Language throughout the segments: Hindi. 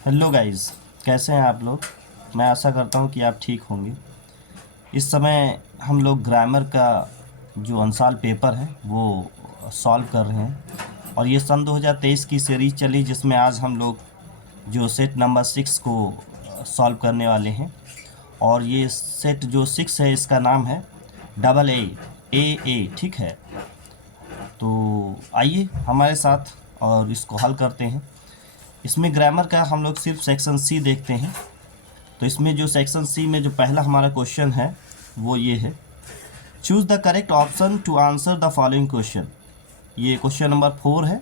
हेलो गाइस, कैसे हैं आप लोग। मैं आशा करता हूं कि आप ठीक होंगे। इस समय हम लोग ग्रामर का जो अनसाल पेपर है वो सॉल्व कर रहे हैं और ये सन 2023 की सीरीज चली जिसमें आज हम लोग जो सेट नंबर 6 को सॉल्व करने वाले हैं। और ये सेट जो 6 है इसका नाम है डबल ए ए ए, ठीक है। तो आइए हमारे साथ और इसको हल करते हैं। इसमें ग्रामर का हम लोग सिर्फ सेक्शन सी देखते हैं। तो इसमें जो सेक्शन सी में जो पहला हमारा क्वेश्चन है वो ये है, choose the correct option to answer the following question. ये क्वेश्चन नंबर 4 है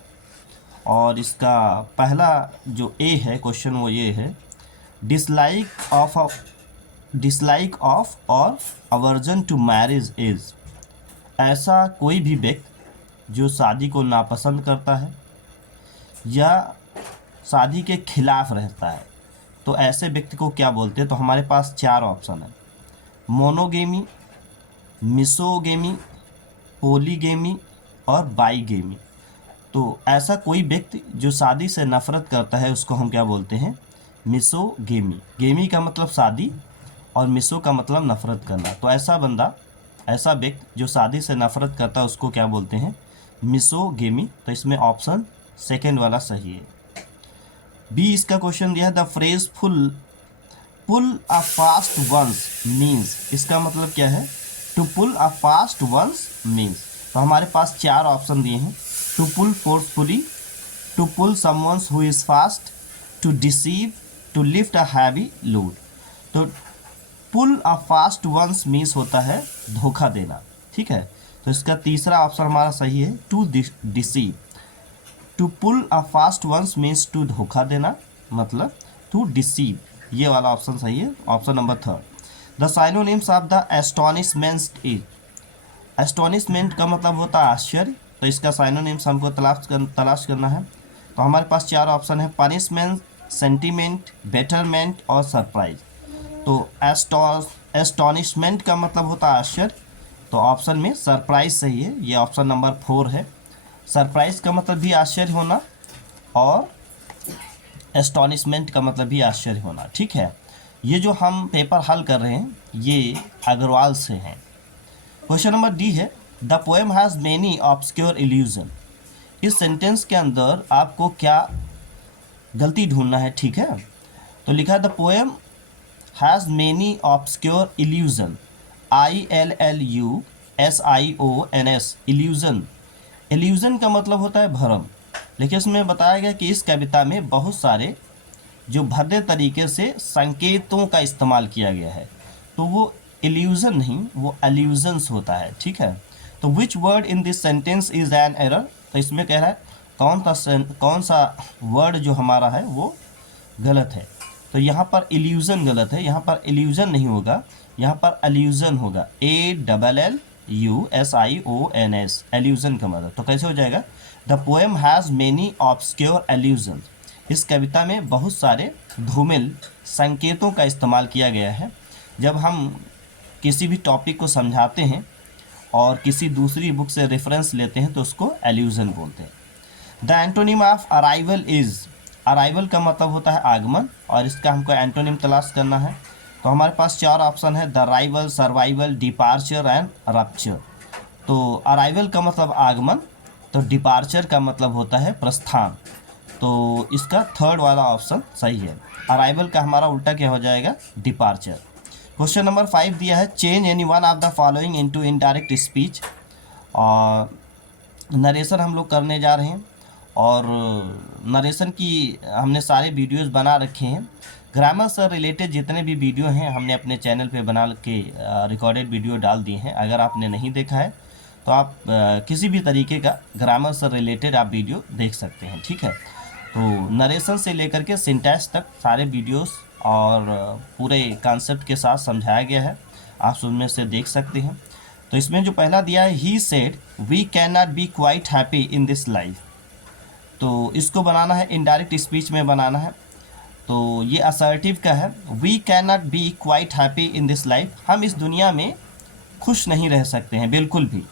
और इसका पहला जो ए है क्वेश्चन वो ये है, डिसलाइक ऑफ और अवर्जन टू मैरिज इज। ऐसा कोई भी व्यक्ति जो शादी को नापसंद करता है या शादी के खिलाफ रहता है तो ऐसे व्यक्ति को क्या बोलते हैं। तो हमारे पास 4 ऑप्शन है, मोनोगेमी, मिसोगेमी, पोलीगेमी और बाईगेमी। तो ऐसा कोई व्यक्ति जो शादी से नफरत करता है उसको हम क्या बोलते हैं, मिसोगेमी। गेमी का मतलब शादी और मिसो का मतलब नफरत करना। तो ऐसा व्यक्ति जो शादी से नफरत करता है उसको क्या बोलते हैं, मिसोगेमी। तो इसमें ऑप्शन सेकेंड वाला सही है। बी इसका क्वेश्चन दिया है, the phrase pull a fast one means. इसका मतलब क्या है, to pull a fast one means. तो हमारे पास 4 ऑप्शन दिए हैं, to pull forcefully, to pull someone who is fast, to deceive, to lift a heavy load. तो pull a fast one means होता है धोखा देना, ठीक है। तो इसका तीसरा ऑप्शन हमारा सही है, to deceive. To pull a fast one means to धोखा देना, मतलब टू डिसीव, ये वाला ऑप्शन सही है, option number 3। The synonyms of the astonishment is. Astonishment का मतलब होता है आश्चर्य, तो इसका साइनोनिम्स हमको तलाश करना है। तो हमारे पास 4 ऑप्शन है, पनिशमेंट, सेंटीमेंट, बेटरमेंट और सरप्राइज। तो एस्टोनिशमेंट का मतलब होता है आश्चर्य, तो ऑप्शन में सरप्राइज सही है, ये ऑप्शन नंबर 4 है। सरप्राइज का मतलब भी आश्चर्य होना और एस्टॉनिशमेंट का मतलब भी आश्चर्य होना, ठीक है। ये जो हम पेपर हल कर रहे हैं ये अग्रवाल से हैं। क्वेश्चन नंबर डी है, the poem has many obscure illusion. इस सेंटेंस के अंदर आपको क्या गलती ढूंढना है, ठीक है। तो लिखा है, the poem has many obscure illusion, ILLUSIONS, illusion. Illusion का मतलब होता है भ्रम, लेकिन इसमें बताया गया कि इस कविता में बहुत सारे जो भद्दे तरीके से संकेतों का इस्तेमाल किया गया है, तो वो इल्यूजन नहीं, वो एल्यूजन्स होता है, ठीक है। तो which word in this sentence is an error. तो इसमें कह रहा है कौन सा वर्ड जो हमारा है वो गलत है। तो यहाँ पर इल्यूजन गलत है, यहाँ पर इल्यूजन नहीं होगा, यहाँ पर एल्यूजन होगा, ALLUSIONS, एल्यूजन का मतलब। तो कैसे हो जाएगा, the poem has many obscure allusion. इस कविता में बहुत सारे धूमिल संकेतों का इस्तेमाल किया गया है। जब हम किसी भी टॉपिक को समझाते हैं और किसी दूसरी बुक से रेफरेंस लेते हैं तो उसको एल्यूजन बोलते हैं। The antonym of arrival is. Arrival का मतलब होता है आगमन और इसका हमको एंटोनिम तलाश करना है। तो हमारे पास 4 ऑप्शन है, the rival, survival, departure and rupture. तो अराइवल का मतलब आगमन, तो डिपार्चर का मतलब होता है प्रस्थान। तो इसका थर्ड वाला ऑप्शन सही है। अराइवल का हमारा उल्टा क्या हो जाएगा, डिपार्चर। क्वेश्चन नंबर 5 दिया है, change any one of the following into indirect speech. और नरेशन हम लोग करने जा रहे हैं और नरेशन की हमने सारे वीडियोस बना रखे हैं। ग्रामर से रिलेटेड जितने भी वीडियो हैं हमने अपने चैनल पे बना के रिकॉर्डेड वीडियो डाल दिए हैं। अगर आपने नहीं देखा है तो आप किसी भी तरीके का ग्रामर से रिलेटेड आप वीडियो देख सकते हैं, ठीक है। तो नरेशन से लेकर के सिंटैक्स तक सारे वीडियोस और पूरे कॉन्सेप्ट के साथ समझाया गया है, आप उनमें से देख सकते हैं। तो इसमें जो पहला दिया है, he said we can not be quite happy in this life. तो इसको बनाना है, इनडायरेक्ट स्पीच में बनाना है। तो ये असर्टिव का है, we can not be quite happy in this life. हम इस दुनिया में खुश नहीं रह सकते हैं बिल्कुल भी।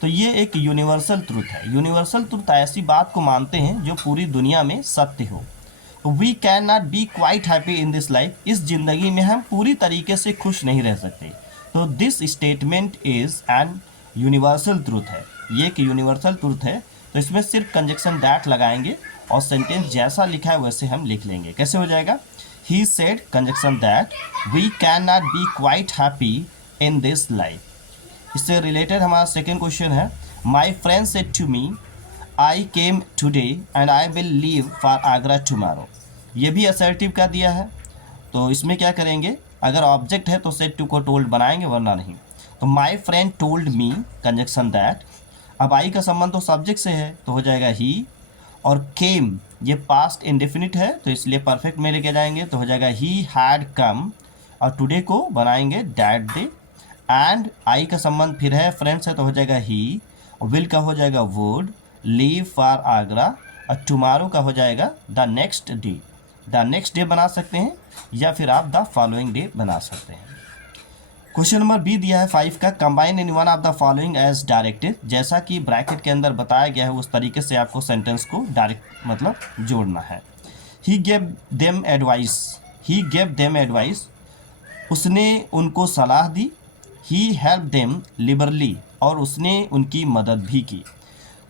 तो ये एक यूनिवर्सल ट्रुथ है। यूनिवर्सल ट्रुथ ऐसी बात को मानते हैं जो पूरी दुनिया में सत्य हो। We can not be quite happy in this life, इस ज़िंदगी में हम पूरी तरीके से खुश नहीं रह सकते। तो this statement is an universal truth है, ये एक यूनिवर्सल ट्रूथ है। तो इसमें सिर्फ कंजक्शन दैट लगाएंगे और सेंटेंस जैसा लिखा है वैसे हम लिख लेंगे। कैसे हो जाएगा? He said conjunction that we can not be quite happy in this life. इससे रिलेटेड हमारा सेकेंड क्वेश्चन है, my friend said to me I came today and I will leave for Agra tomorrow. ये भी असर्टिव का दिया है, तो इसमें क्या करेंगे, अगर ऑब्जेक्ट है तो सेड टू को टोल्ड बनाएंगे, वरना नहीं। तो my friend told me conjunction that, अब आई का संबंध तो सब्जेक्ट से है तो हो जाएगा ही, और केम ये पास्ट इंडेफिनिट है तो इसलिए परफेक्ट में लेके जाएंगे तो हो जाएगा ही हैड कम, और टुडे को बनाएंगे डैट डे, एंड आई का संबंध फिर है फ्रेंड्स है तो हो जाएगा ही, और विल का हो जाएगा वुड, लीव फॉर आगरा, और टुमारो का हो जाएगा the next day. The next day बना सकते हैं या फिर आप द फॉलोइंग डे बना सकते हैं। क्वेश्चन नंबर बी दिया है 5 का, combine in one of the following as directed. जैसा कि ब्रैकेट के अंदर बताया गया है उस तरीके से आपको सेंटेंस को डायरेक्ट मतलब जोड़ना है। He gave them advice, he gave them advice, उसने उनको सलाह दी। ही हेल्प देम लिबरली, और उसने उनकी मदद भी की।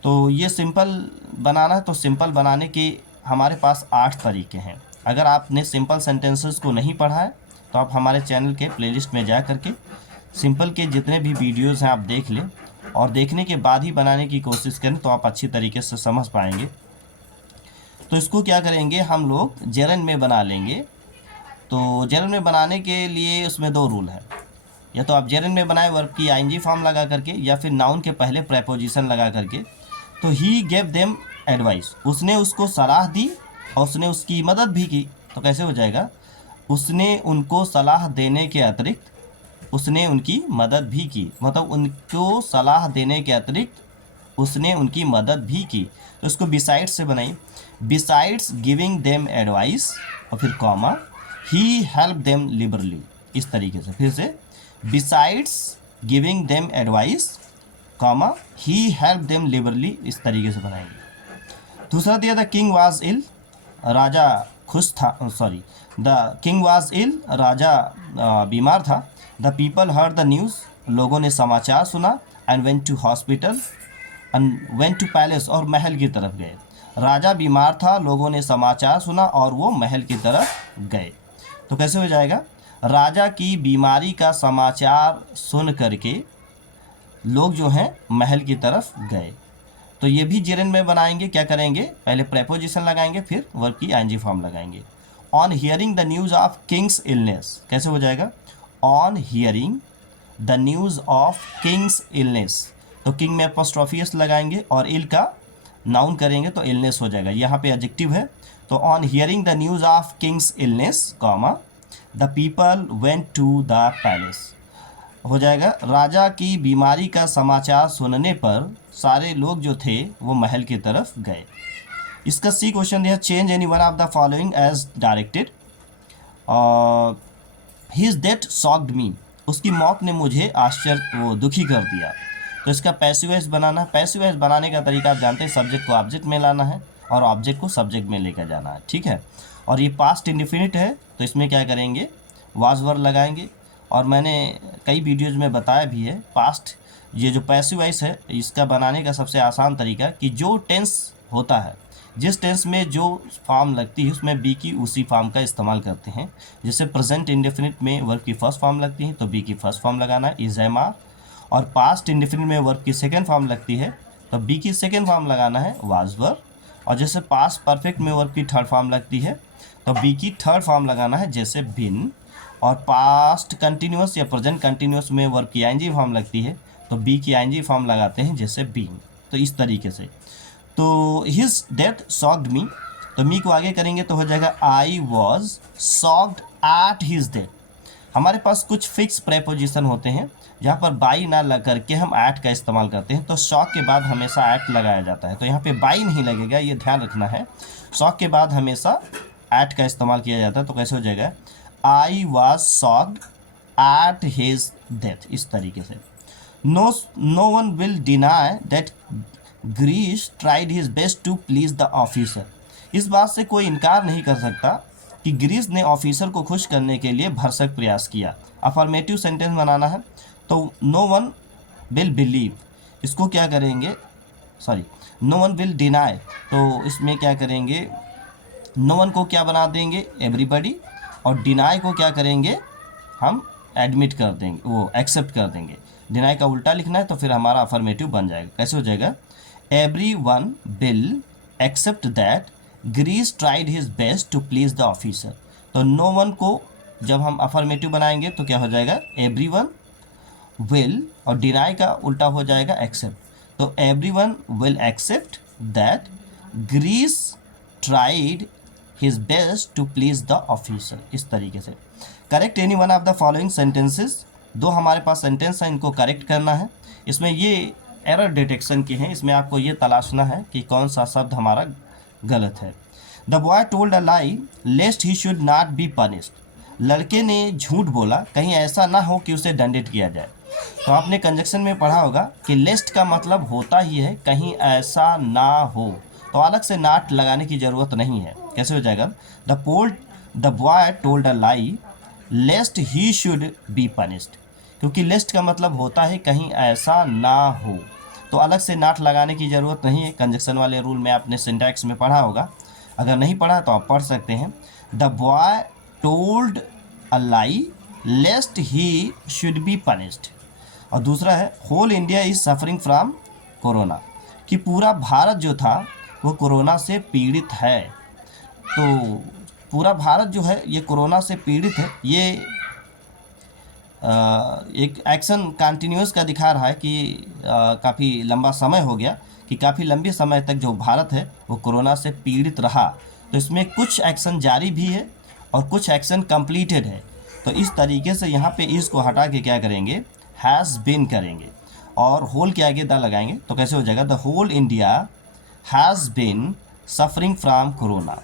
तो ये सिंपल बनाना है, तो सिंपल बनाने के हमारे पास 8 तरीके हैं। अगर आपने सिंपल सेंटेंसेस को नहीं पढ़ा है तो आप हमारे चैनल के प्लेलिस्ट में जा करके सिंपल के जितने भी वीडियोस हैं आप देख लें, और देखने के बाद ही बनाने की कोशिश करें तो आप अच्छी तरीके से समझ पाएंगे। तो इसको क्या करेंगे, हम लोग जेरन में बना लेंगे। तो जेरन में बनाने के लिए उसमें 2 रूल है, या तो आप जेरन में बनाए वर्ब की आईएनजी फॉर्म लगा करके, या फिर नाउन के पहले प्रेपोजिशन लगा करके। तो ही गेव देम एडवाइस, उसने उसको सलाह दी और उसने उसकी मदद भी की। तो कैसे हो जाएगा, उसने उनको सलाह देने के अतिरिक्त उसने उनकी मदद भी की, मतलब उनको सलाह देने के अतिरिक्त उसने उनकी मदद भी की। तो उसको बिसाइड्स से बनाई, बिसाइड्स गिविंग देम एडवाइस, और फिर comma he help them liberally. इस तरीके से फिर से, besides giving them advice comma he help them liberally, इस तरीके से बनाएंगे। दूसरा दिया था किंग वाज इल, राजा खुश था, sorry the king was ill, राजा बीमार था। The people heard the news, लोगों ने समाचार सुना। And went to hospital and went to palace, और महल की तरफ गए। राजा बीमार था, लोगों ने समाचार सुना और वो महल की तरफ गए। तो कैसे हो जाएगा, राजा की बीमारी का समाचार सुन करके लोग जो हैं महल की तरफ गए। तो ये भी जेरन में बनाएंगे। क्या करेंगे, पहले प्रेपोजिशन लगाएंगे फिर वर्ब की आईएनजी फॉर्म लगाएंगे। On hearing the news of king's illness, कैसे हो जाएगा, on hearing the news of king's illness. तो किंग में एपोस्ट्रोफियस लगाएंगे और इल का नाउन करेंगे तो इलनेस हो जाएगा, यहाँ पे एडजेक्टिव है। तो on hearing the news of king's illness comma the people went to the palace, हो जाएगा राजा की बीमारी का समाचार सुनने पर सारे लोग जो थे वो महल की तरफ गए। इसका सी क्वेश्चन दिया, change any one of the following as directed. His death shocked me, उसकी मौत ने मुझे वो दुखी कर दिया। तो इसका पैसिव वॉइस बनाना, पैसिव वॉइस बनाने का तरीका आप जानते हैं, सब्जेक्ट को ऑब्जेक्ट में लाना है और ऑब्जेक्ट को सब्जेक्ट में लेकर जाना है, ठीक है। और ये पास्ट इंडेफिनिट है तो इसमें क्या करेंगे, वाज वर्ब लगाएंगे। और मैंने कई वीडियोज़ में बताया भी है, पास्ट ये जो पैसिव वॉइस है इसका बनाने का सबसे आसान तरीका कि जो टेंस होता है, जिस टेंस में जो फॉर्म लगती है उसमें बी की उसी फॉर्म का इस्तेमाल करते हैं। जैसे प्रेजेंट इंडेफिनिट में वर्ब की फर्स्ट फॉर्म लगती है तो बी की फर्स्ट फॉर्म लगाना है, इज एम आर। और पास्ट इंडेफिनिट में वर्ब की सेकेंड फॉर्म लगती है तो बी की सेकेंड फॉर्म लगाना है, वाज वर्ब। और जैसे पास्ट परफेक्ट में वर्ब की थर्ड फॉर्म लगती है तो बी की थर्ड फॉर्म लगाना है, जैसे बिन। और पास्ट कंटिन्यूस या प्रेजेंट कंटिन्यूस में वर्ब की आईएनजी फॉर्म लगती है तो बी की आईएनजी फॉर्म लगाते हैं, जैसे बीइंग। तो इस तरीके से। तो हिज डेथ शॉक्ड मी, तो मी को आगे करेंगे तो हो जाएगा I was shocked at his death. हमारे पास कुछ फिक्स प्रेपोजिशन होते हैं जहाँ पर बाई ना लग करके हम एट का इस्तेमाल करते हैं, तो शॉक के बाद हमेशा एट लगाया जाता है। तो यहाँ पे बाई नहीं लगेगा, ये ध्यान रखना है। शॉक के बाद हमेशा एट का इस्तेमाल किया जाता है। तो कैसे हो जाएगा, I was shocked at his death, इस तरीके से। No one will deny that Girish tried his best to please the officer. इस बात से कोई इनकार नहीं कर सकता कि ग्रीस ने ऑफिसर को खुश करने के लिए भरसक प्रयास किया। अफर्मेटिव सेंटेंस बनाना है तो नो वन विल बिलीव, इसको क्या करेंगे, sorry, no one will deny, तो इसमें क्या करेंगे, नो वन को क्या बना देंगे, एवरीबडी, और डिनाई को क्या करेंगे, हम एडमिट कर देंगे, वो एक्सेप्ट कर देंगे। डिनाई का उल्टा लिखना है तो फिर हमारा अफर्मेटिव बन जाएगा। कैसे हो जाएगा, everyone will accept that Girish tried his best to please the officer. तो नो वन को जब हम अफर्मेटिव बनाएंगे तो क्या हो जाएगा, एवरी वन विल, और डिनाई का उल्टा हो जाएगा एक्सेप्ट, तो everyone will accept that Girish tried his best to please the officer. इस तरीके से correct any one of the following sentences, दो हमारे पास सेंटेंस हैं, इनको करेक्ट करना है। इसमें ये एरर डिटेक्शन के हैं, इसमें आपको ये तलाशना है कि कौन सा शब्द हमारा गलत है। The boy told a lie lest he should not be punished. लड़के ने झूठ बोला कहीं ऐसा ना हो कि उसे दंडित किया जाए। तो आपने कंजक्शन में पढ़ा होगा कि लेस्ट का मतलब होता ही है कहीं ऐसा ना हो, तो अलग से नॉट लगाने की ज़रूरत नहीं है। कैसे हो जाएगा, the boy told a lie lest he should be punished, क्योंकि लेस्ट का मतलब होता है कहीं ऐसा ना हो, तो अलग से नॉट लगाने की ज़रूरत नहीं है। कंजक्शन वाले रूल में आपने सिंटैक्स में पढ़ा होगा, अगर नहीं पढ़ा तो आप पढ़ सकते हैं। The boy told a lie lest he should be punished. और दूसरा है whole India is suffering from corona, कि पूरा भारत जो था वो कोरोना से पीड़ित है। तो पूरा भारत जो है ये कोरोना से पीड़ित है, ये एक एक्शन कंटिन्यूस का दिखा रहा है कि काफ़ी लंबा समय हो गया, कि काफ़ी लंबे समय तक जो भारत है वो कोरोना से पीड़ित रहा। तो इसमें कुछ एक्शन जारी भी है और कुछ एक्शन कंप्लीटेड है। तो इस तरीके से यहाँ पे इस को हटा के क्या करेंगे, हैज़ बीन करेंगे और होल के आगे द लगाएंगे। तो कैसे हो जाएगा, the whole India has been suffering from corona.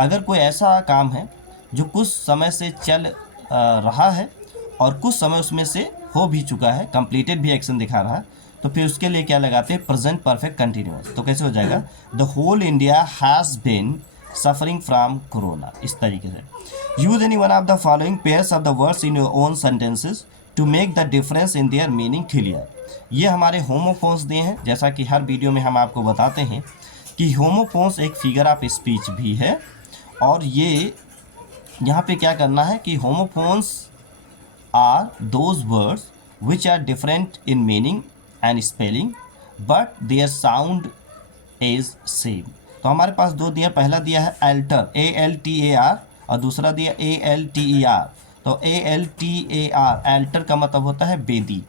अगर कोई ऐसा काम है जो कुछ समय से चल रहा है और कुछ समय उसमें से हो भी चुका है, कंप्लीटेड भी एक्शन दिखा रहा है, तो फिर उसके लिए क्या लगाते हैं, प्रेजेंट परफेक्ट कंटिन्यूअस। तो कैसे हो जाएगा, the whole India has been suffering from corona. इस तरीके से use any one of the following pairs of the words in your own sentences to make the difference in their meaning clear. ये हमारे होमोफोन्स दिए हैं, जैसा कि हर वीडियो में हम आपको बताते हैं कि होमोफोन्स एक फिगर ऑफ स्पीच भी है, और ये यहाँ पे क्या करना है कि homophones are those words which are different in meaning and spelling but their sound is same. तो हमारे पास दो दिया, पहला दिया है अल्टर, ALTAR, और दूसरा दिया ALTER। तो ALTAR अल्टर का मतलब होता है बेदी,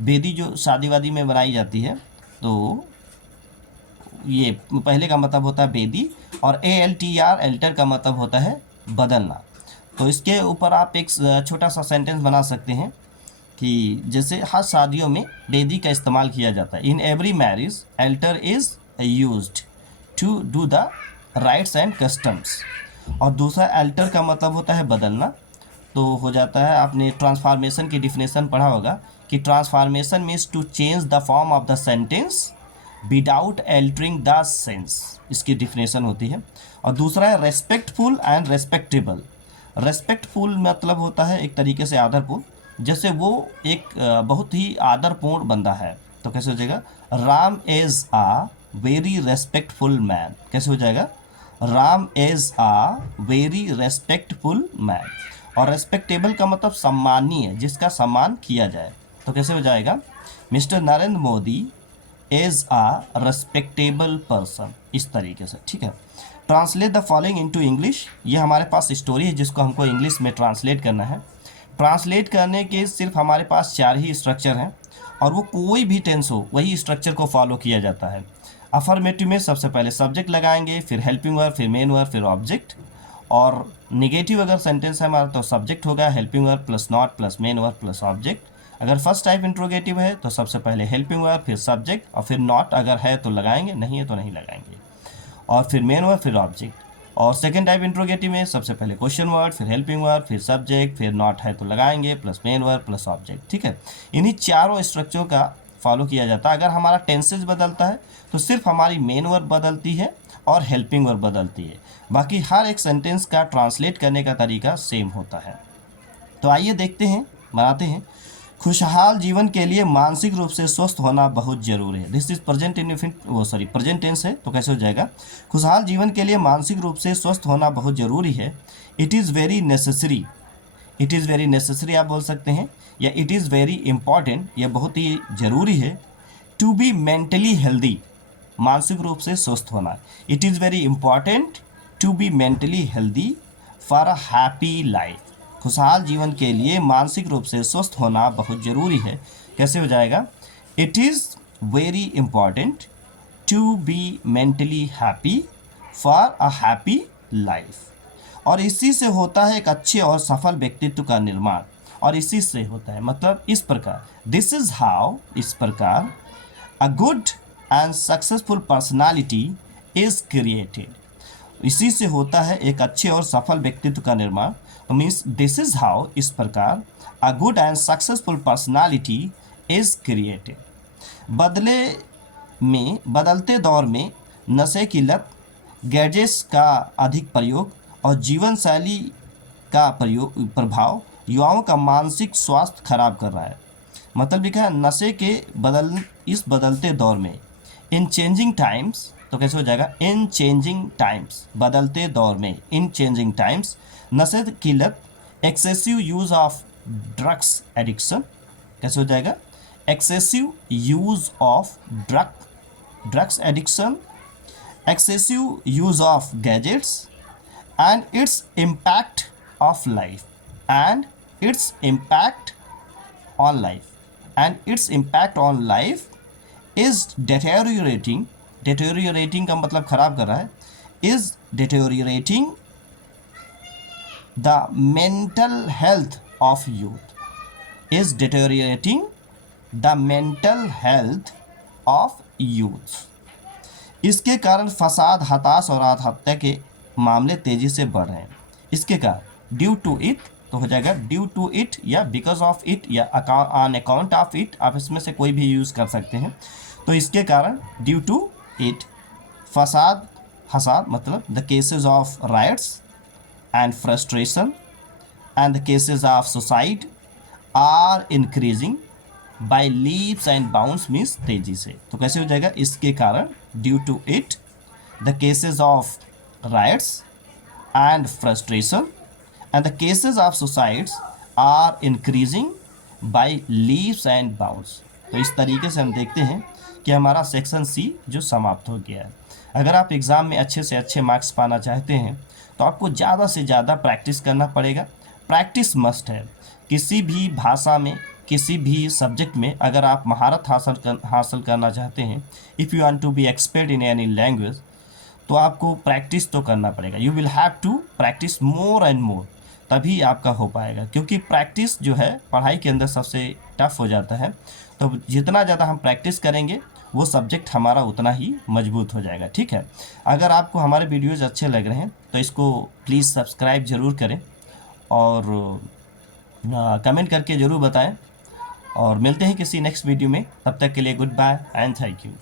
बेदी जो शादी वादी में बनाई जाती है, तो ये पहले का मतलब होता है बेदी, और ALTER अल्टर का मतलब होता है बदलना। तो इसके ऊपर आप एक छोटा सा सेंटेंस बना सकते हैं कि जैसे हर शादियों में बेदी का इस्तेमाल किया जाता है। In every marriage altar is used to do the rites and customs. और दूसरा अल्टर का मतलब होता है बदलना, तो हो जाता है, आपने ट्रांसफॉर्मेशन की डिफिनेशन पढ़ा होगा कि transformation means to change the form of the sentence without altering the sense, इसकी डिफिनेशन होती है। और दूसरा है रेस्पेक्टफुल एंड रेस्पेक्टेबल। रेस्पेक्टफुल मतलब होता है एक तरीके से आदरपूर्ण, जैसे वो एक बहुत ही आदरपूर्ण बंदा है। तो कैसे हो जाएगा, Ram is a very respectful man. कैसे हो जाएगा, Ram is a very respectful man. और रेस्पेक्टेबल का मतलब सम्मानीय, जिसका सम्मान किया जाए। तो कैसे हो जाएगा, mister Narendra Modi is a respectable person. इस तरीके से, ठीक है। Translate the following into English. ये हमारे पास स्टोरी है जिसको हमको इंग्लिश में ट्रांसलेट करना है। ट्रांसलेट करने के सिर्फ हमारे पास 4 ही स्ट्रक्चर हैं, और वो कोई भी टेंस हो वही स्ट्रक्चर को फॉलो किया जाता है। अफर्मेटिव में सबसे पहले सब्जेक्ट लगाएंगे, फिर हेल्पिंग वर्ब, फिर मेन वर्ब, फिर ऑब्जेक्ट। और निगेटिव अगर सेंटेंस है हमारा तो सब्जेक्ट होगा helping verb plus not plus main verb plus object. अगर फर्स्ट टाइप इंट्रोगेटिव है तो सबसे पहले हेल्पिंग वर्ब, फिर सब्जेक्ट, और फिर नॉट अगर है तो लगाएंगे, नहीं है तो नहीं लगाएंगे, और फिर मेन वर्ब, फिर ऑब्जेक्ट। और सेकंड टाइप इंट्रोगेटिव में सबसे पहले क्वेश्चन वर्ड, फिर हेल्पिंग वर्ब, फिर सब्जेक्ट, फिर नॉट है तो लगाएंगे, plus main verb plus object. ठीक है, इन्हीं चारों स्ट्रक्चर का फॉलो किया जाता है। अगर हमारा टेंसेज बदलता है तो सिर्फ हमारी मेन वर्ब बदलती है और हेल्पिंग वर्ब बदलती है। बाकी हर एक सेंटेंस का ट्रांसलेट करने का तरीका सेम होता है। तो आइए देखते हैं, बनाते हैं। खुशहाल जीवन के लिए मानसिक रूप से स्वस्थ होना बहुत जरूरी है। This is present present tense है, तो कैसे हो जाएगा? खुशहाल जीवन के लिए मानसिक रूप से स्वस्थ होना बहुत जरूरी है। It is very necessary, it is very necessary आप बोल सकते हैं, या इट इज़ वेरी इंपॉर्टेंट, यह बहुत ही ज़रूरी है। टू बी मेंटली हेल्दी, मानसिक रूप से स्वस्थ होना। It is very important to be mentally healthy for a happy life. खुशहाल जीवन के लिए मानसिक रूप से स्वस्थ होना बहुत ज़रूरी है। कैसे हो जाएगा? It is very important to be mentally happy for a happy life. और इसी से होता है एक अच्छे और सफल व्यक्तित्व का निर्माण। और इसी से होता है मतलब इस प्रकार, दिस इज हाउ, इस प्रकार, a good and successful personality is created. इसी से होता है एक अच्छे और सफल व्यक्तित्व का निर्माण। तो मीन्स दिस इज हाउ, इस प्रकार, a good and successful personality is created. बदलते दौर में नशे की लत, गैजेट्स का अधिक प्रयोग और जीवन शैली का प्रभाव युवाओं का मानसिक स्वास्थ्य खराब कर रहा है। मतलब लिखा है नशे के इस बदलते दौर में, इन चेंजिंग टाइम्स, तो कैसे हो जाएगा? इन चेंजिंग टाइम्स, बदलते दौर में, इन चेंजिंग टाइम्स, नशे की लत, excessive use of drugs addiction, कैसे हो जाएगा? Excessive use of drugs addiction, excessive use of gadgets and its impact of life and its impact on life and its impact on life is deteriorating का मतलब खराब कर रहा है, is deteriorating the mental health of youth, is deteriorating the mental health of youth। इसके कारण फसाद, हताश और आत्महत्या के मामले तेजी से बढ़ रहे हैं। इसके कारण ड्यू टू इट, तो हो जाएगा ड्यू टू इट या बिकॉज ऑफ इट या ऑन अकाउंट ऑफ इट, आप इसमें से कोई भी यूज़ कर सकते हैं। तो इसके कारण ड्यू टू इट फसाद, हसाद मतलब the cases of riots and frustration and the cases of suicide are increasing by leaps and bounds, means तेजी से। तो कैसे हो जाएगा? इसके कारण due to it the cases of riots and frustration and the cases of suicides are increasing by leaps and bounds. तो इस तरीके से हम देखते हैं कि हमारा सेक्शन सी जो समाप्त हो गया है। अगर आप एग्ज़ाम में अच्छे से अच्छे मार्क्स पाना चाहते हैं तो आपको ज़्यादा से ज़्यादा प्रैक्टिस करना पड़ेगा। प्रैक्टिस मस्ट है। किसी भी भाषा में, किसी भी सब्जेक्ट में अगर आप महारत हासिल करना चाहते हैं, if you want to be expert in any language, तो आपको प्रैक्टिस तो करना पड़ेगा। You will have to practice more and more, तभी आपका हो पाएगा। क्योंकि प्रैक्टिस जो है पढ़ाई के अंदर सबसे टफ हो जाता है। तो जितना ज़्यादा हम प्रैक्टिस करेंगे वो सब्जेक्ट हमारा उतना ही मजबूत हो जाएगा। ठीक है, अगर आपको हमारे वीडियोज़ अच्छे लग रहे हैं तो इसको प्लीज़ सब्सक्राइब ज़रूर करें और कमेंट करके ज़रूर बताएं। और मिलते हैं किसी नेक्स्ट वीडियो में, तब तक के लिए goodbye and thank you.